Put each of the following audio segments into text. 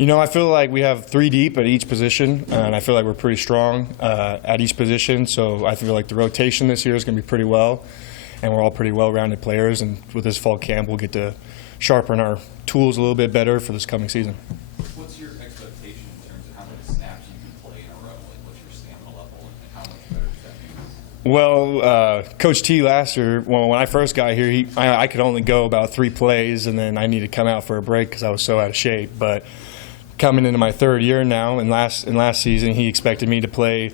I feel like we have 3 deep at each position, and I feel like we're pretty strong at each position. So I feel like the rotation this year is going to be pretty well, and we're all pretty well-rounded players. And with this fall camp, we'll get to sharpen our tools a little bit better for this coming season. What's your expectation in terms of how many snaps you can play in a row? Like, what's your stamina level, and how much better does that make? Well, Coach T last year, when I first got here, I could only go about 3 plays, and then I needed to come out for a break because I was so out of shape. But coming into my 3rd year now, and last season, he expected me to play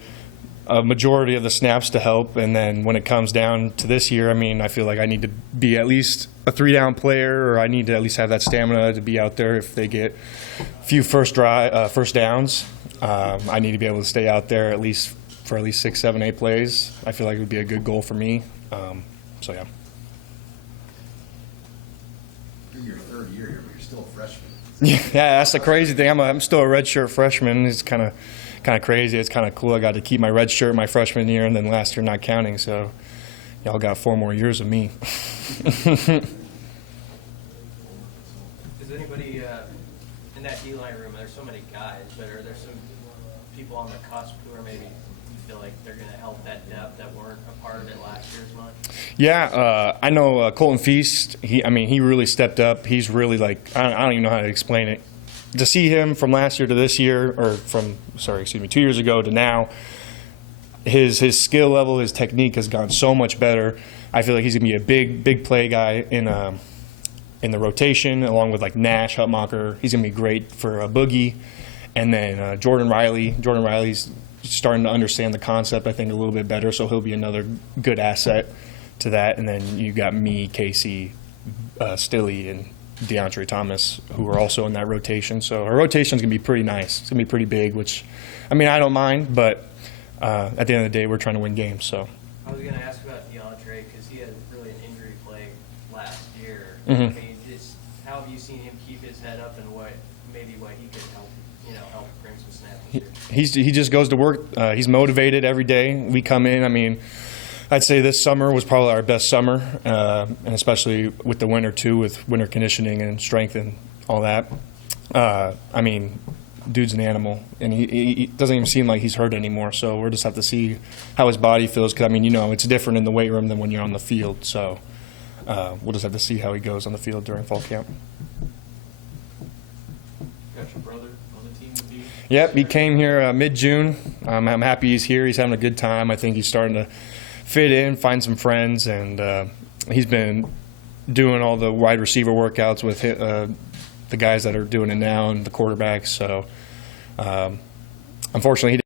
a majority of the snaps to help. And then when it comes down to this year, I feel like I need to be at least a 3-down player, or I need to at least have that stamina to be out there if they get a few first downs. I need to be able to stay out there for at least 6, 7, 8 plays. I feel like it would be a good goal for me. So yeah. You're your 3rd year here, but you're still a freshman. Yeah, that's the crazy thing. I'm still a redshirt freshman. It's kind of crazy. It's kind of cool. I got to keep my red shirt my freshman year, and then last year not counting. So y'all got 4 more years of me. Is anybody in that D-line room? There's so many guys, but are there some people on the cusp who are maybe you feel like they're going to help that depth that weren't a part of it last year as much? Yeah, I know Colton Feast. He really stepped up. He's really like I don't even know how to explain it. To see him from last year to this year, or 2 years ago to now, his skill level, his technique has gone so much better. I feel like he's gonna be a big play guy in the rotation, along with like Nash, Hutmacher. He's gonna be great for a Boogie, and then Jordan Riley. Jordan Riley's starting to understand the concept, I think, a little bit better, so he'll be another good asset to that. And then you got me, Casey, Stilley, and DeAndre Thomas, who are also in that rotation. So our rotation's going to be pretty nice. It's going to be pretty big, which, I don't mind, but at the end of the day, we're trying to win games. So I was going to ask about DeAndre because he had really an injury plague last year. Mm-hmm. How have you seen him keep his head up, and what he could help bring some snaps this year? He just goes to work. He's motivated every day. We come in. I'd say this summer was probably our best summer, and especially with the winter too, with winter conditioning and strength and all that. Dude's an animal, and he doesn't even seem like he's hurt anymore. So we'll just have to see how his body feels, because it's different in the weight room than when you're on the field. So we'll just have to see how he goes on the field during fall camp. Got your brother on the team with you? Yep, he came here mid-June. I'm happy he's here. He's having a good time. I think he's starting to fit in, find some friends, and he's been doing all the wide receiver workouts with the guys that are doing it now and the quarterbacks. So unfortunately, he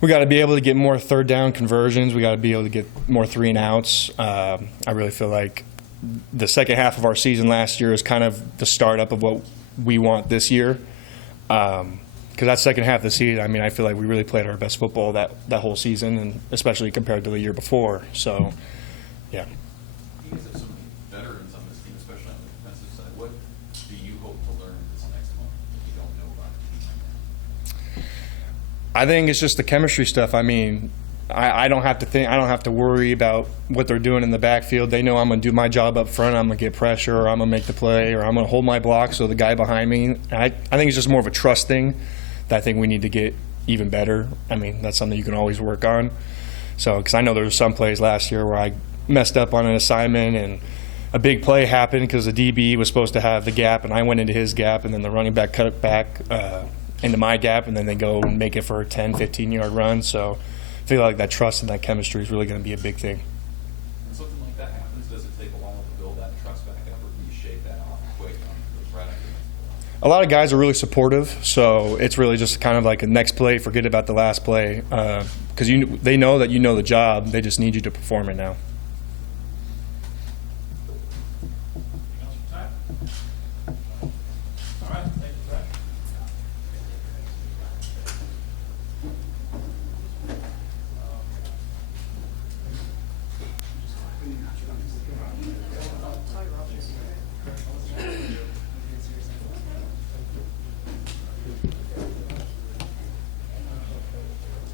we got to be able to get more 3rd down conversions. We got to be able to get more 3-and-outs. I really feel like the second half of our season last year is kind of the startup of what we want this year. Because that second half of the season, I feel like we really played our best football that whole season, and especially compared to the year before. So, yeah. You guys have so many veterans on this team, especially on the defensive side. What do you hope to learn this next month that you don't know about a team like that? I think it's just the chemistry stuff. I don't have to think. I don't have to worry about what they're doing in the backfield. They know I'm going to do my job up front. I'm going to get pressure, or I'm going to make the play, or I'm going to hold my block so the guy behind me. I think it's just more of a trust thing that I think we need to get even better. That's something you can always work on. So, because I know there were some plays last year where I messed up on an assignment and a big play happened because the DB was supposed to have the gap and I went into his gap, and then the running back cut it back into my gap, and then they go and make it for a 10, 15-yard run. So I feel like that trust and that chemistry is really going to be a big thing. When something like that happens, does it take a while to build that trust back up, or do you shake that off quick right after a lot of guys are really supportive, so it's really just kind of like a next play, forget about the last play, because they know that you know the job. They just need you to perform it now.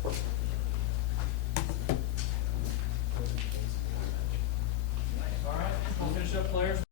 All right, we'll finish up players.